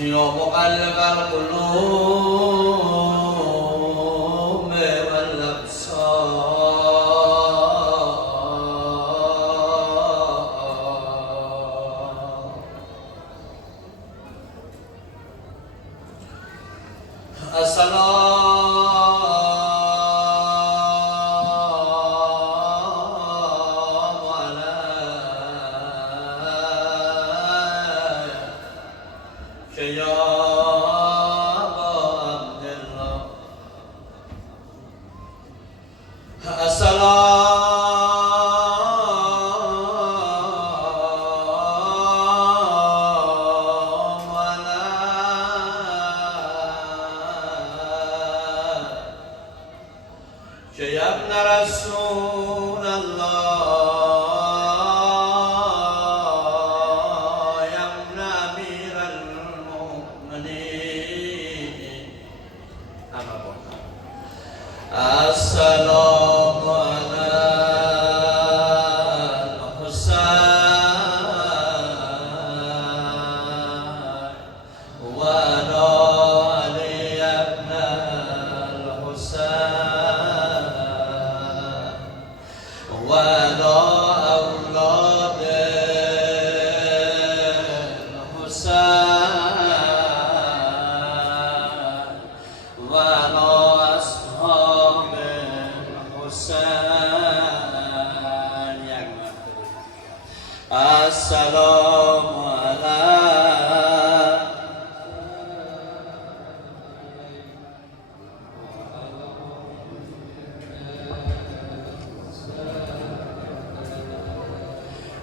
يا مقلب القلوب والأبصار السلام عليك يا يا ابن رسول الله يا ابن أمير المؤمنين أما بعد السلام على الحسين وعلى علي ابن الحسين وعلى أولاد الحسين وعلى أصحاب الحسين السلام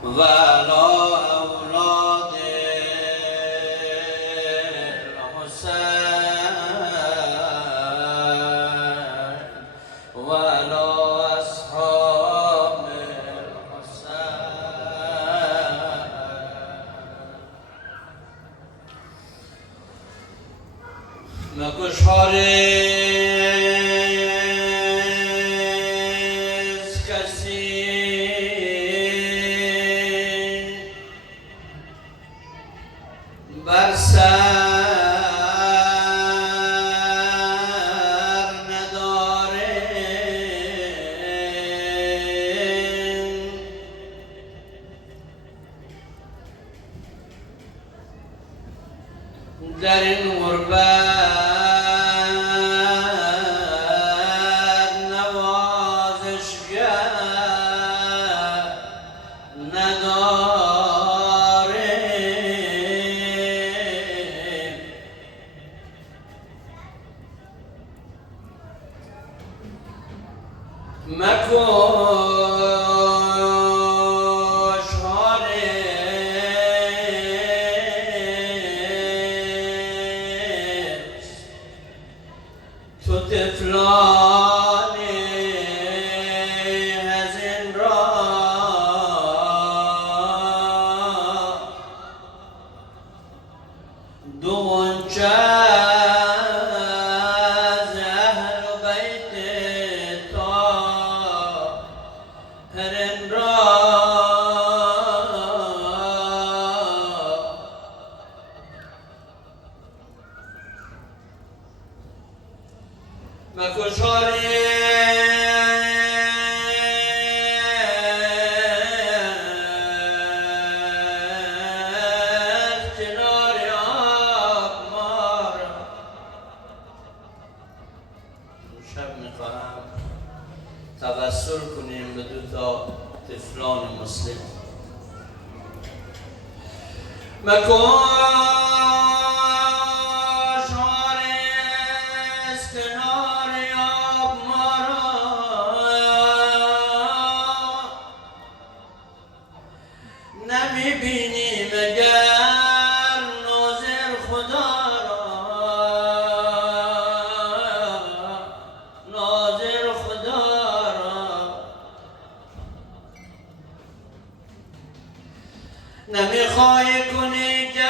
وعلى أولاد الحسين وعلى أصحاب الحسين مكوش حارس کسی بر سر نداریم در این غربت نوازشگر نداریم مکوش حارس تو طفلانی هزین را دو غنچه از اهل بیت طاهرین را مکوش کنار آب مار شب میخواهم توسل کنیم به دو تا طفلان مسلم مکوش حارس کنار آب مارا نمیبینی مگر ناظر خدا را ناظر خدا را نمیخوای کنی که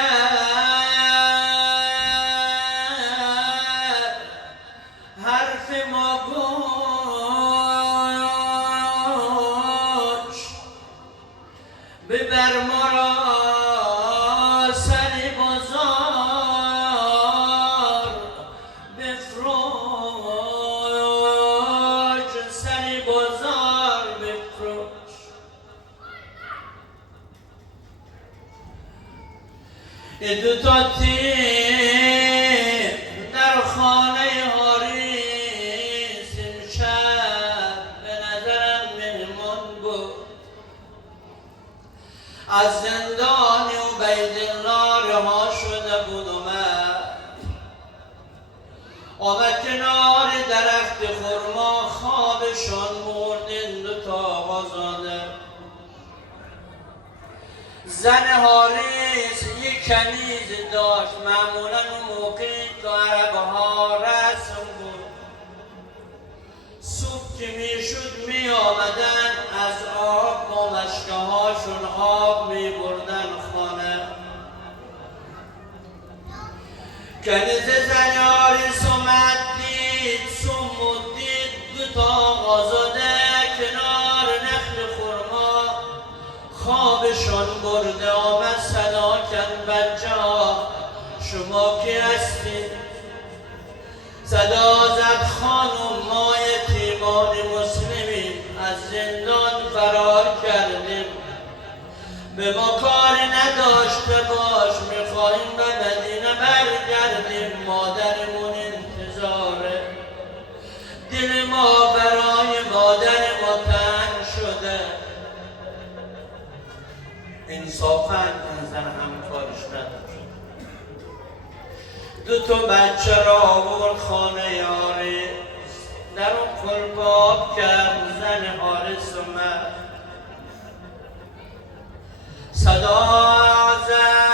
دو تا تیر در خانه حاریس امشب به نظرم مهمان بود. از زندان عبیدالله رها شده بود. آمد کنار درخت خرما، خوابشان برد این دو تا آقازاده. زن حاریس یک کنیز داشت. معمولا اون موقع تو عربها رسم بود. صبح که میشد می آمدن از آب با مشکه هاشون آب می بردن خانه. کنیز زن حاریس اومد دید سم دید دو تا آقازاده کنار نخل خرما خوابشان برده. آمد صدا کرد بچه ها شما کی هستید؟ صدا زد خانم ما یتیمان مسلمیم از زندان فرار کردیم. به ما کار نداشته باش میخواهیم به مدینه برگردیم. مادرمون انتظاره. دل ما برای مادر ما تنگ شده. انصافاً این زن همکارش نداشت. دو تا بچه را آورد خانه حاریس. در اون قلباب کرد. زن حاریس اومد صدا زد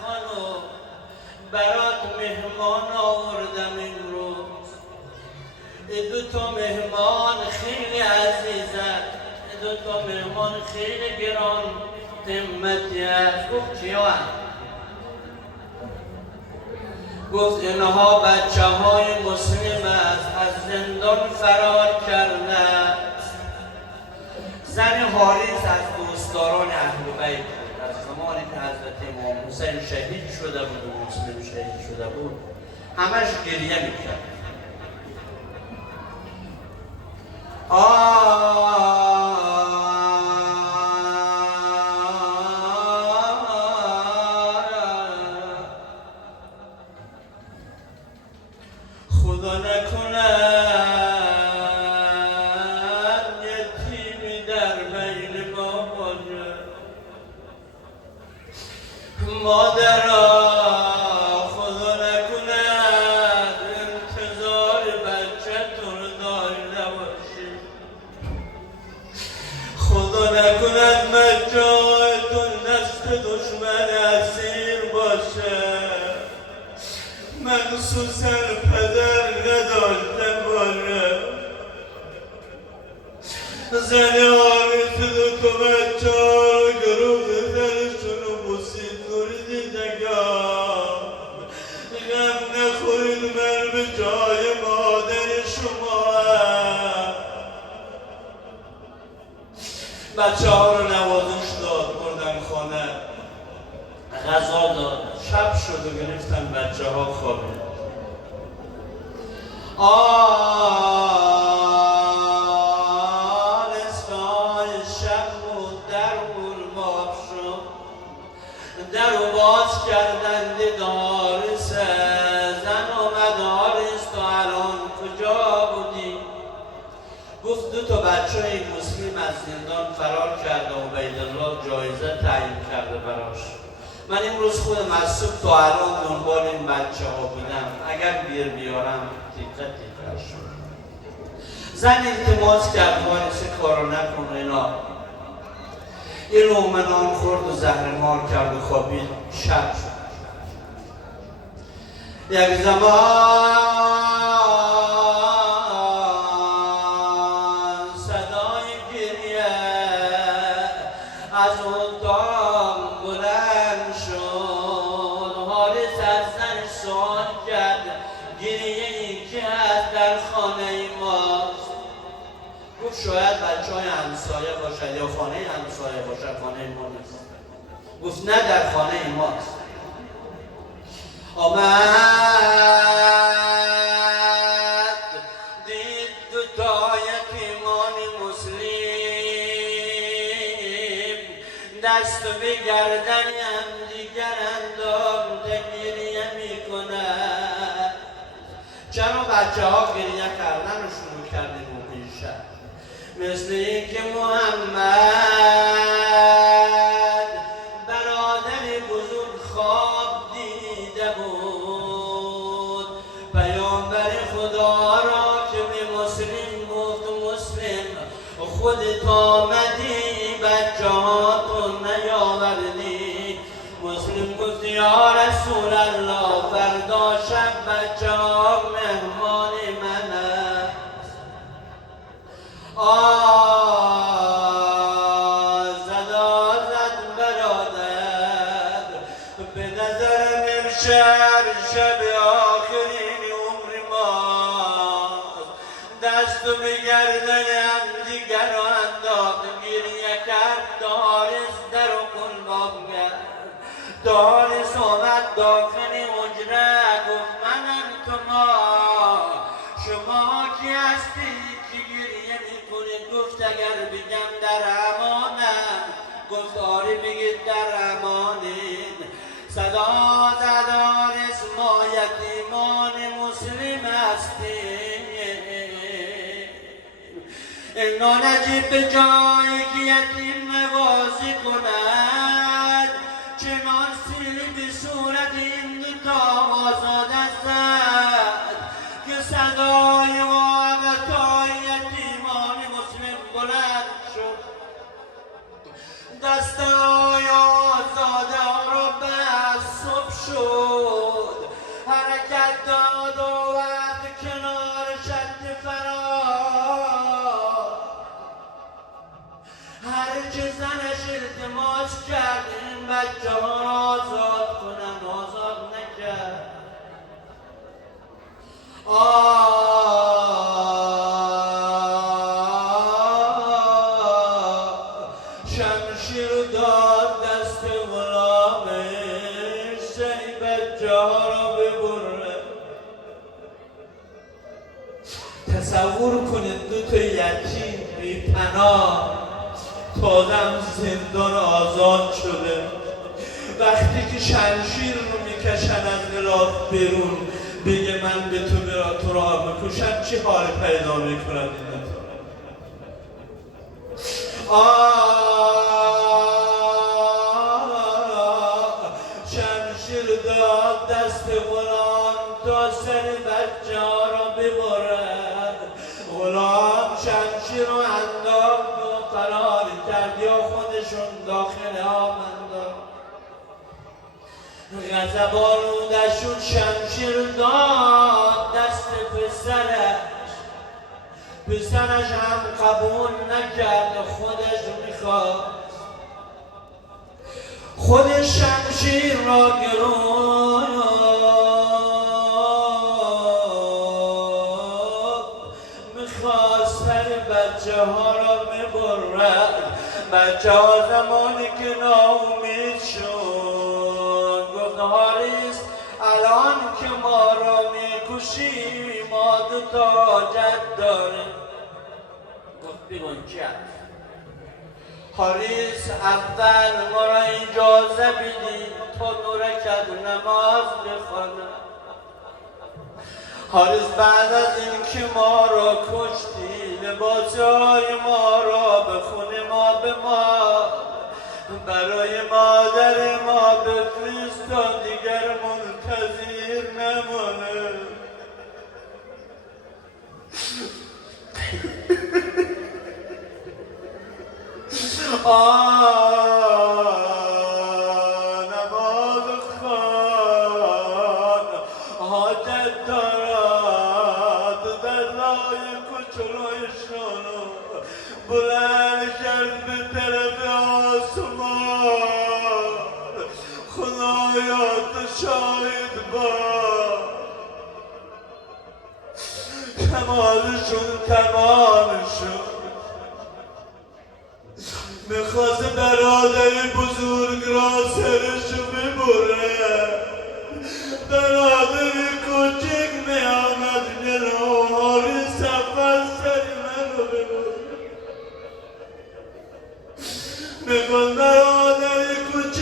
خانم برات مهمان آوردم امروز. این دو تا مهمان خیلی عزیزن. این دو تا مهمان خیلی گران قیمتی هست. گفت کیا هست؟ گفت اینها بچه های مسلم است از زندان فرار کرده. زن حاریس از دوستداران اهل بیت بود. از زمانی که حضرت امام حسین شهید شده بود و مسلم شهید شده بود همش گریه میکرد. خدا نکند یتیمی در بین ما باشه. مادرها خدا نکند انتظار بچه‌تون داشته باشی. خدا نکند بچه‌تون دست دشمن اسیر باشه. مخصوصاً پدر نداشته باشه. زن حاریس دو تا بچه ها رو گرفت سرشون رو بوسید. نوری دیدگاه غم نخورید من به جای مادر شما هم. بچه ها رو نوازش داد بردن خانه. غذا داد. شب شد و گرفتن بچه ها خوابید. نصفهای شب بود. در قلباب شد. در رو باز کردن دید حاریس. زن آمد حاریس تو الان کجا بودی؟ گفت دو تا بچه های مسلم از زندان فرار کرده و عبیدالله جایزه تعیین کرده براش. من امروز خودم از صبح تا الان دنبال این بچه ها بودم. اگر بیارم تیکه شد. زن التماس کرد حاریس کارو نکن اینا. این رومنان خورد و زهرمار کرد و خوابید. شب شد. یک زمان صدای گریه از اتاق بلند شد. حاریس از زن سوال کرد گریه یکی هست در خانه ماست؟ گفت شاید بچه های همسایه باشد یا خانه همسایه باشد. خانه ما نیست. گفت نه در خانه ماست. آمد دید دو تا یتیمان مسلم دست به گردنی هم دیگر انداخته گریه میکنن. چرا بچه ها گریه کردن رو شروع کردیم اون شب؟ مثل اینکه محمد برادر بزرگ خواب دیده بود، پیامبر خدا را که به مسلم گفت مسلم خودت آمدی بچه ها تو نیاوردی. مسلم گفت یا رسول الله فردا شب بچه ها مهمان من است. زدا زد برادر، به نظرم امشب شب آخرین عمر ماست. دستو به گردن هم دیگر رو انداخت گریه کرد. دارس در و قلباب کرد. دارس آمد داخل حجره گفت منم تو شما کی هستی که گریه میکنید؟ گفت اگر بگم در امانم. گفت آره بگید در امانین. صدا زد دارس ما یتیمان مسلم هستیم. اینا نجیب به جایی که یتیم نوازی کند چنان سیلی به صورت این دوتا آزاده زد که صدای محبتای یتیمان مسلم بلند شد. دستای آزاده ها رو بست صبح شد. حرکت داد و وقت کنار شد فرار. هرچه زنش التماس کرد این بچه ها را آزاد کنم آزاد نکرد. شمشیر داد دست غلامش این بچه ها را ببره. تصور کنید دو تا یتیم بی پناه تازم زندان آزاد شده. وقتی که شمشیر رو میکشن از غلاف بیرون بگه من به تو را بکشم چی حال پیدا میکنم؟ شمشیر داد دست غلام تا سر بچه ها را ببرد. غلام شمشیر رو انداخت و فرار کرد یا خودشون داخل آمدن. غضب آلودشون شمشیر داد دست پسرش هم قبول نکرد. خودش میخواد خودش شمشیر را گرفت میخواست سر بچه ها را میبرد. بچه ها زمانی که ناامید شد گفت حارس الان که ما را میکشی ما دو تا حاجت داریم. گفت بگون چی هست؟ حارس اول ما را اجازه بدید تا 2 رکعت نماز بخوانم. حارس بعد از اینکه ما را کشتی لباسهای ما را به خونه ما به ما برای مادر ما بفرست تا دیگر منتظر نمانه. نماز خوان حاجت دارد در راه کوچولویشون بلند کرد به طرف آسمان. خدایا تو شاهد باش کمالشون تمام شد. میخواست برادر بزرگ را سرشو ببره. برادر کوچک میامد جلو حارس اول سر منو ببره. میخواست برادر کوچک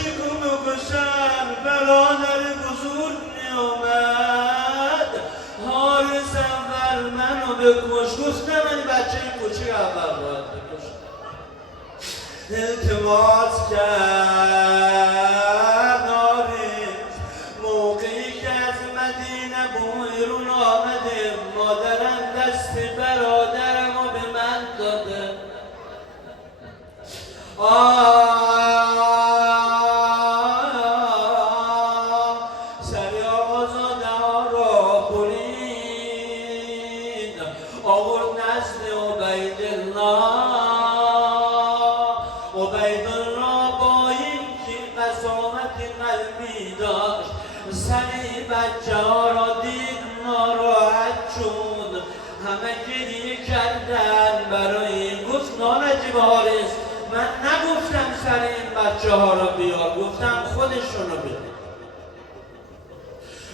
اول باید بکشم. التماس کرد آریز موقعی که از مدینه بیرون آمده، مادرم دست برادرم رو به من داده. سری آزاده ها را برید آورد نزد عبیدالله با این که قسامت قلبی داشت، سری بچه ها را دید ناراحت شد، همه گریه کردن برای این. گفت نانجیب حارس من نگفتم سر این بچه ها را بیار، گفتم خودشون رو بیار.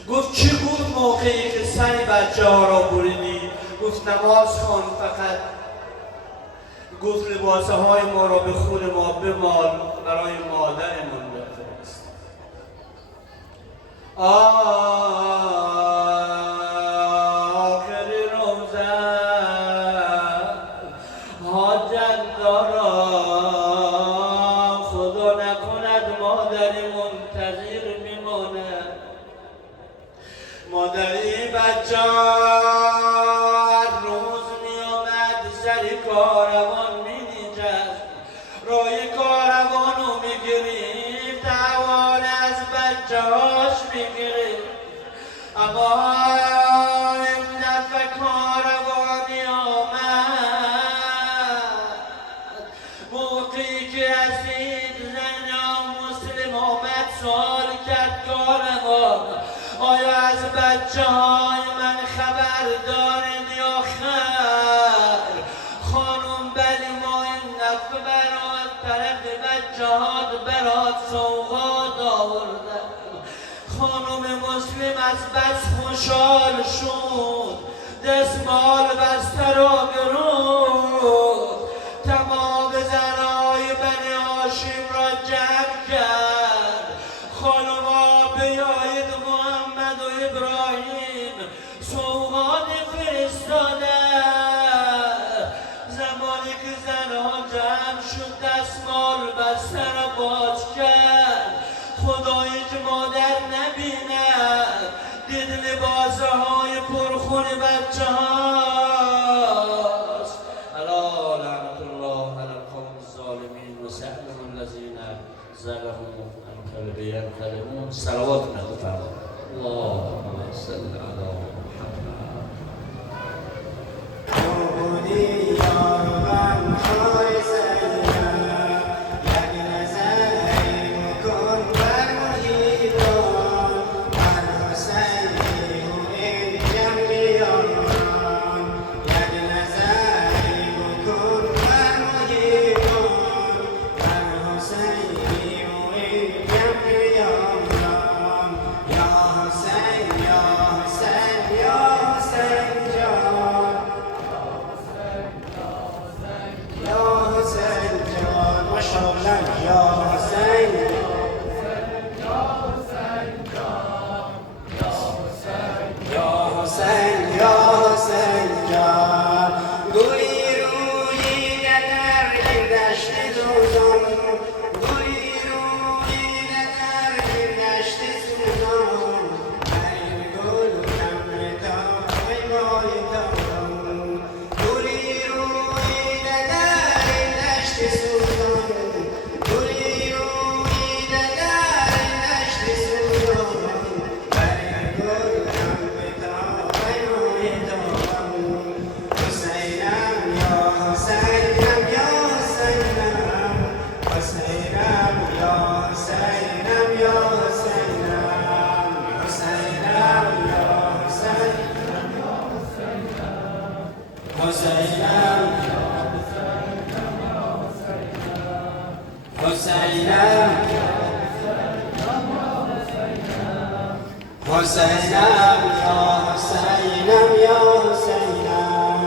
گفت چی بود موقعی که سر بچه ها را بریدی؟ گفت نماز خوان فقط. گفت لباسه های ما را به خون ما بمال برای مادرمون بفرست. آخری روزه حاجت دارم، خدا نکند مادری منتظر میمانه. مادری بچه هر روز میامد سر کاروان مینشست، رای کاروانو میگرفت، احوال از بچه هاش میگرفت. اما این دفعه کاروانی آمد، موقعی که اسید زن مسلم آمد سوال کرد کاروان آیا از بچه های من خبر دارید یا خیر؟ خانم بلی ما این دفعه برات طرف بچه هات برات سوغات آوردن. خانم مسلم از بس خوشحال شد، دستمال بسته را گرفت، تمام زنهای بنی هاشم را جمع کرد. خانم‌ها بیایید محمد و ابراهیم سوغات فرستاده. زمانی که زنها جمع شد دستمال بسته را باز کرد، خدایی که مادر نبیند، دید لباسه های پرخون بچه هاست. الا لعنت الله علی القوم الظالمین و سألهم الذین ظلموا ان ينقلبون. صلوات بفرمایید. اللهم صل علی حسینم یا حسینم یا حسینم،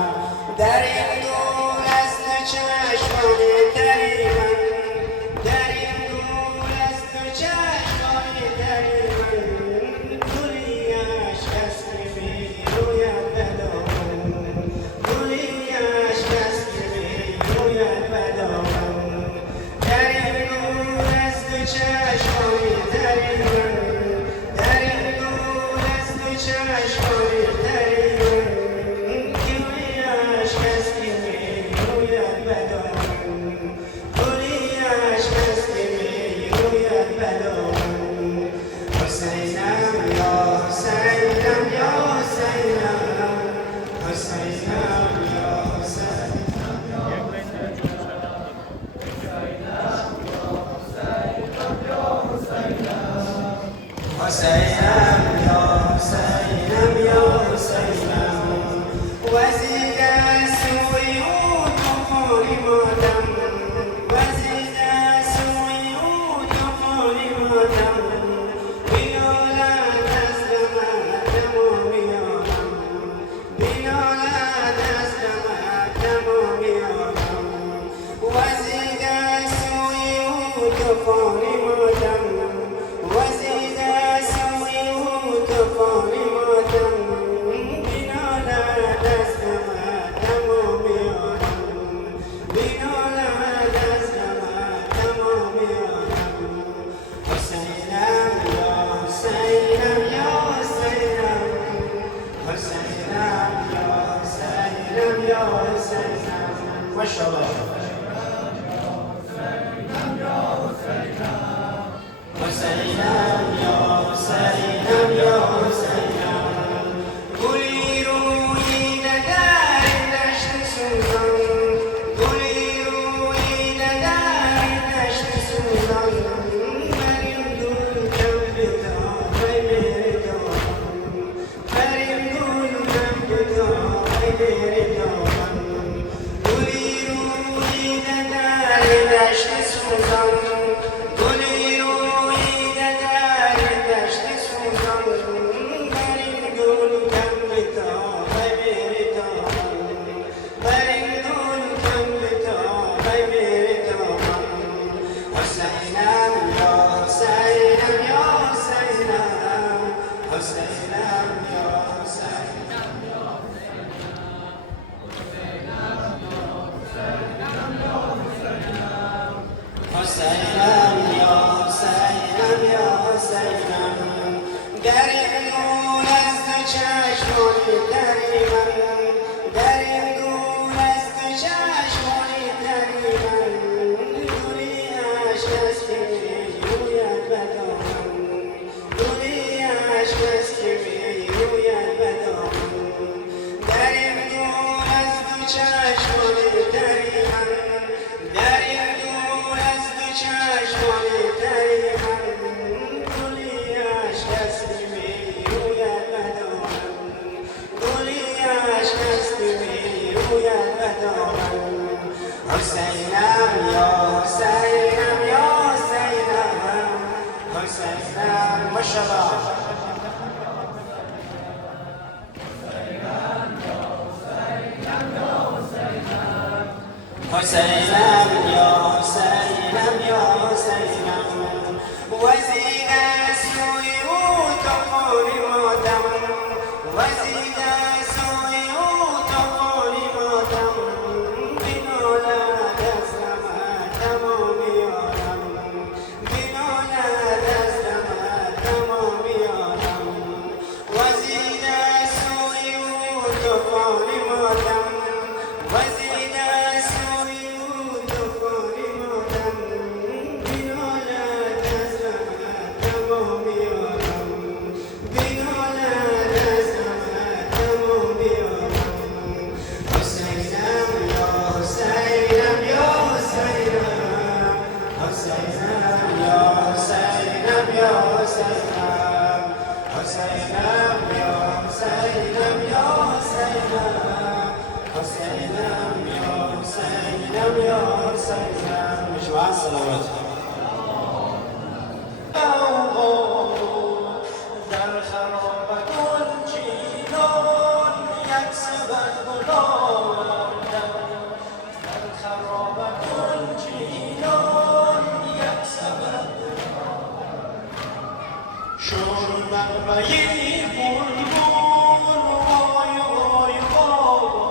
در این دور از تو چشمان تری من، در این دور از تو چشمان تری من، گلی اشک از که می روید ندارم، گلی اشک از که می حسینم یا حسینم یا حسینم وزید سوی او طوفانی ماتم وزید سوی او طوفانی ماتم بینالت از دمت تمامی آدم بینالت از دمت تمامی آدم وزید سوی او طوفانی ماتم وزید سوی او طوفانی ماتم بینالت از دمت تمامی آدم بینالت از دمت تمامی آدم حسینم یا حسینم یا حسینم حسینم یا حسینم یا حسینم ماشاءالله حسینم یا حسینم یا حسینم گلی روییده در دشت سوزان گلی روییده در دشت سوزان بریم دولتم بتابی میری دامن بریم دولتم بتابی میری دامن گلی روییده در دشت سوزان گلی روییده در دشت سوزان بریم دولتم بتابی میری دامن بریم دولتم بتابی میری دامن حسینم یا حسینم یا حسینم حسینم یا حسینم حسینم یا حسینم یا حسینم در این گول از تو چشمانی تری من در این گول از تو چشمانی تری من گلی عشق است که میروید به دامن گلی عشق است که میروید به دامن در این گول از تو چشمانی تری من در این گول از تو چشمانی تری من گلی عشق است که میروید به دامن گلی عشق است که میروید به دامن حسینم یا حسینم یا حسینم حسینم ماشاءالله حسینم یا حسینم یا حسینم وزید سوی او طوفانی ماتم وزید سوی او طوفانی ماتم بینالت از دمت تمامی آدم بینالت از دمت تمامی آدم وزید سوی او طوفانی ماتم وزید سوی او طوفانی ماتم بینالت از دمت تمامی آدم بینالت از دمت تمامی آدم حسینم یا حسینم یا حسینم حسینم یا حسینم یا حسینم حسینم یا حسینم یا حسینم حسینم یا حسینم یا حسینم مجموعة صلوات در خراب گل چینان یک سبد گل آوردم در خراب گل چینان یک سبد شور نغمه‌ی بلبل وای وای وای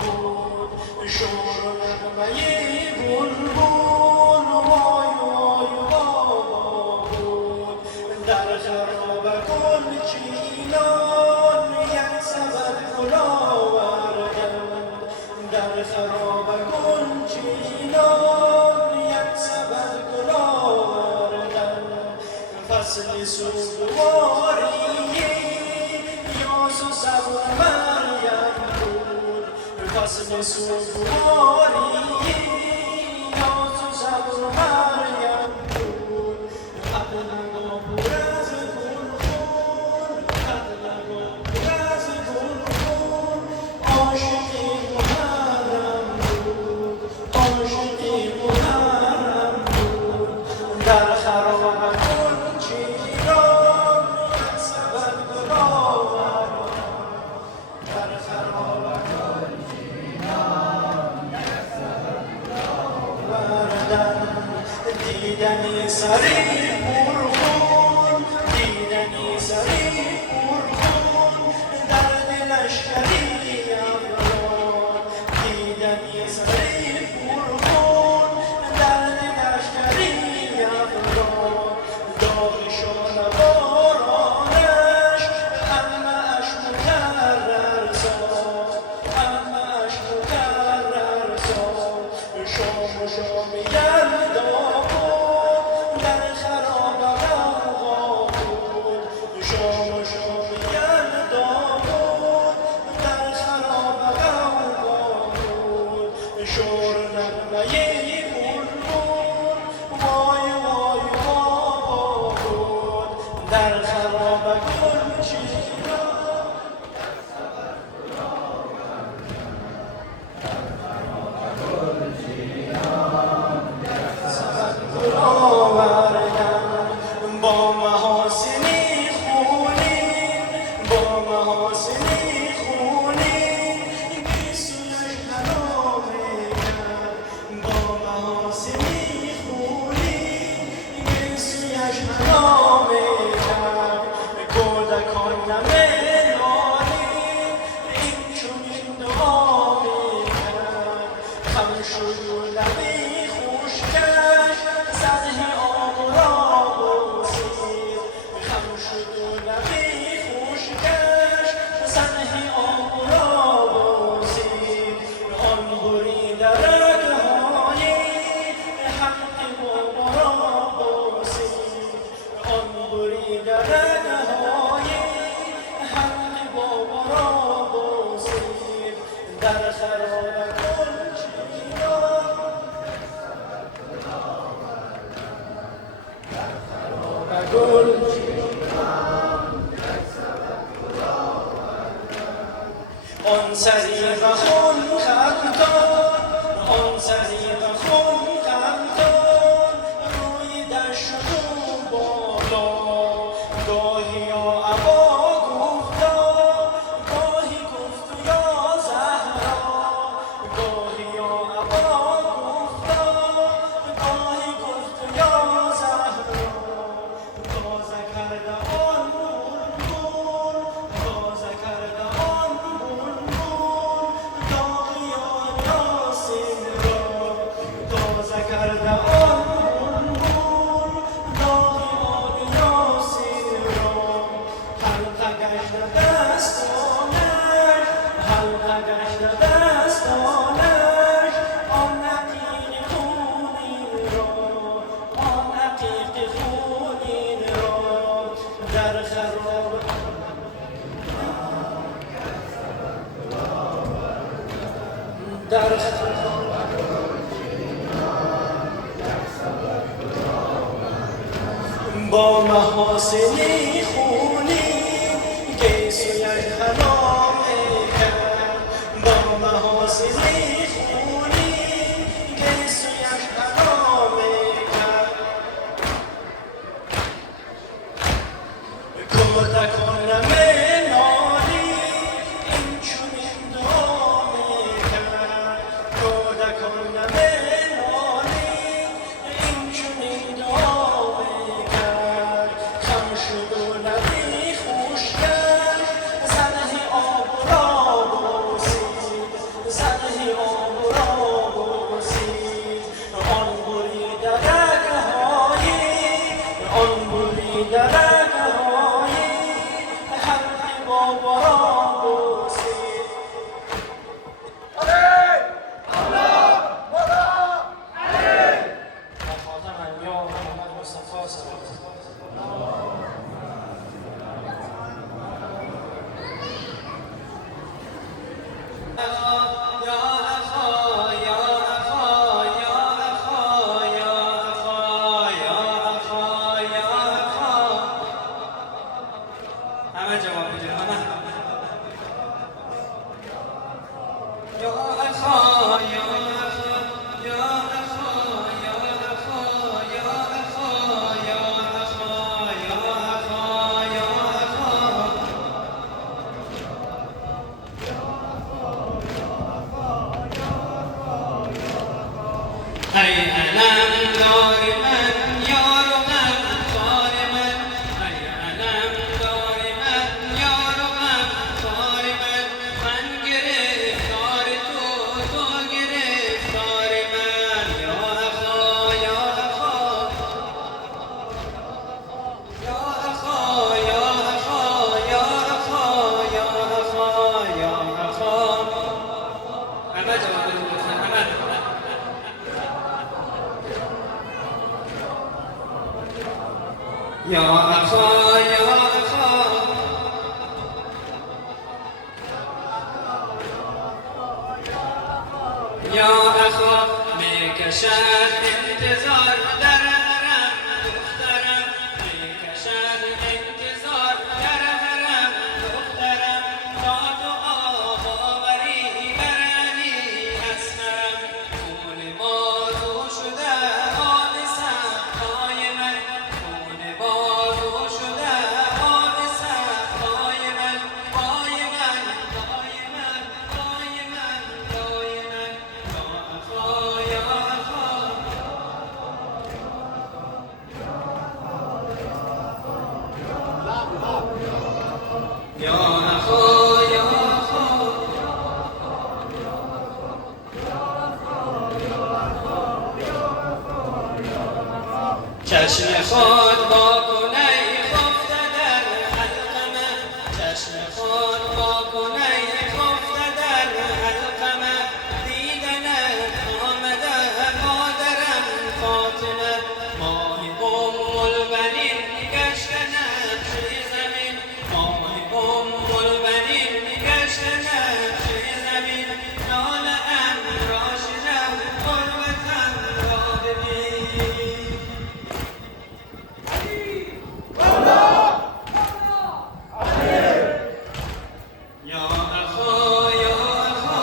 بود شور نغمه‌ی بلبل وای وای وای بود در خراب گل چینان یک سبد گل آوردم در خراب گل چینان یک سبد گل آوردم فصل سوگواری یاس و صبر مریم بود فصل سوگواری یاس و صبر مریم بود عقل ما پر از گل در خراب گل چیران با محاسنی خونین با محاسنی خونین گیسویش حرامه کرد با محاسنی خونین گیسویش حرامه کرد کودکان نمه نالین این چونین دعا می کرد خم شد و لبی خوش کش سطح آب را بوسید خم شد و لبی خوش کش سطح آب را بوسید آن بریده رگهای حق بابا را بوسید آن بریده رگهای حق بابا را بوسید در خراب گل چیران گل آن صدیق خون خندان آن صدیق خون خندان روی دشت و بالا گاهی یا ابا گفتا گاهی گفت یا زهرا گاهی یا ابا گفتا گاهی گفت یا زهرا تازه کرده آن بلبل تازه کرده آن بلبل داغ یار یاسین را تازه کرده آن بلبل داغ یار یاسین را حلقه گشته دستانش حلقه گشته دستانش آن عقیق خونین را آن عقیق خونین را در خراب در با محاسنی خونی گیسویش حرامه کرد با محاسنی خونی گیسویش حرامه کرد کودکان نمه نالی این چونین دعا می کرد کودکان نمه نالی این چونین دعا می کرد خم شد و لبی خوش کرد سطح آب را بوسید سطح آب را بوسید آن بریده رگهایی آن بریده رگهایی حق بابا را بوسید خاتم یا محمد مصطفی صلی همه جواب بدید همه یا اخا یا اخا یا اخا یا اخا یا اخا یا اخا یا اخا یا اخا ای علم دار من یار و غمخوار من ای علم دار من یار و غمخوار من گرفتار تو گرفتار من یا اخا یا اخا یا اخا یا اخا یا اخا یا اخا یا اخا همه جواب بدید همه یا اخا یا اخا یا اخا میکشد انتظار در حرم دخترم میکشد خود با کنه خفته در حلقمه چشم خود با کنه خفته در حلقمه دیدنت آمده مادرم فاطمه ماه البنین گشت نقش زمین ماه البنین گشت نقش زمین ناله ام را شنو قربتم را ببین یا اخا یا اخا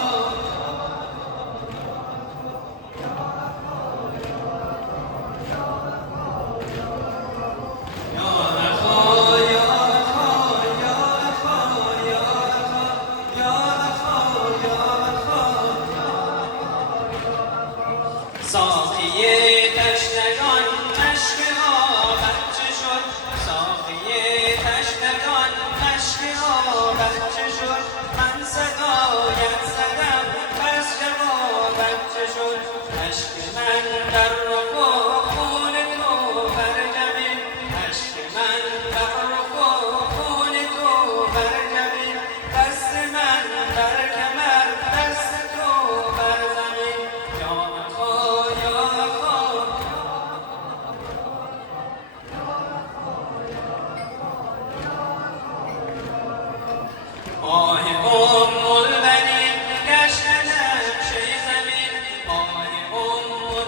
ساقیه تشنگان اشک آبت چه شد ساقیه تشنگان اشک آبت چه شد من صدایت زدم پس جوابت چه شد اشک من در رخ و خون تو برجمید اشک من در رخ و خون تو برجمید دست من در کمر دست تو بر زمین یا اخا یا اخا آه البنین گشت نقش زمین آه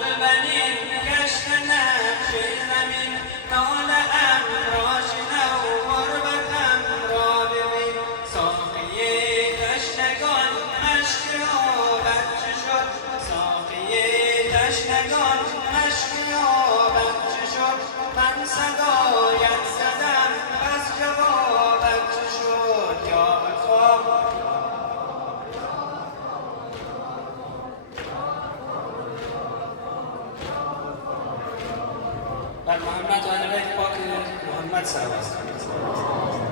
البنین گشت نقش زمین ناله ام را شنو غربتم را ببین ساقیه تشنگان اشک آبت چه شد ساقیه تشنگان اشک آبت چه شد من صدایت زدم پس جوابت چه شد یا اخا بر محمد و آل بیت پاک محمد صلوات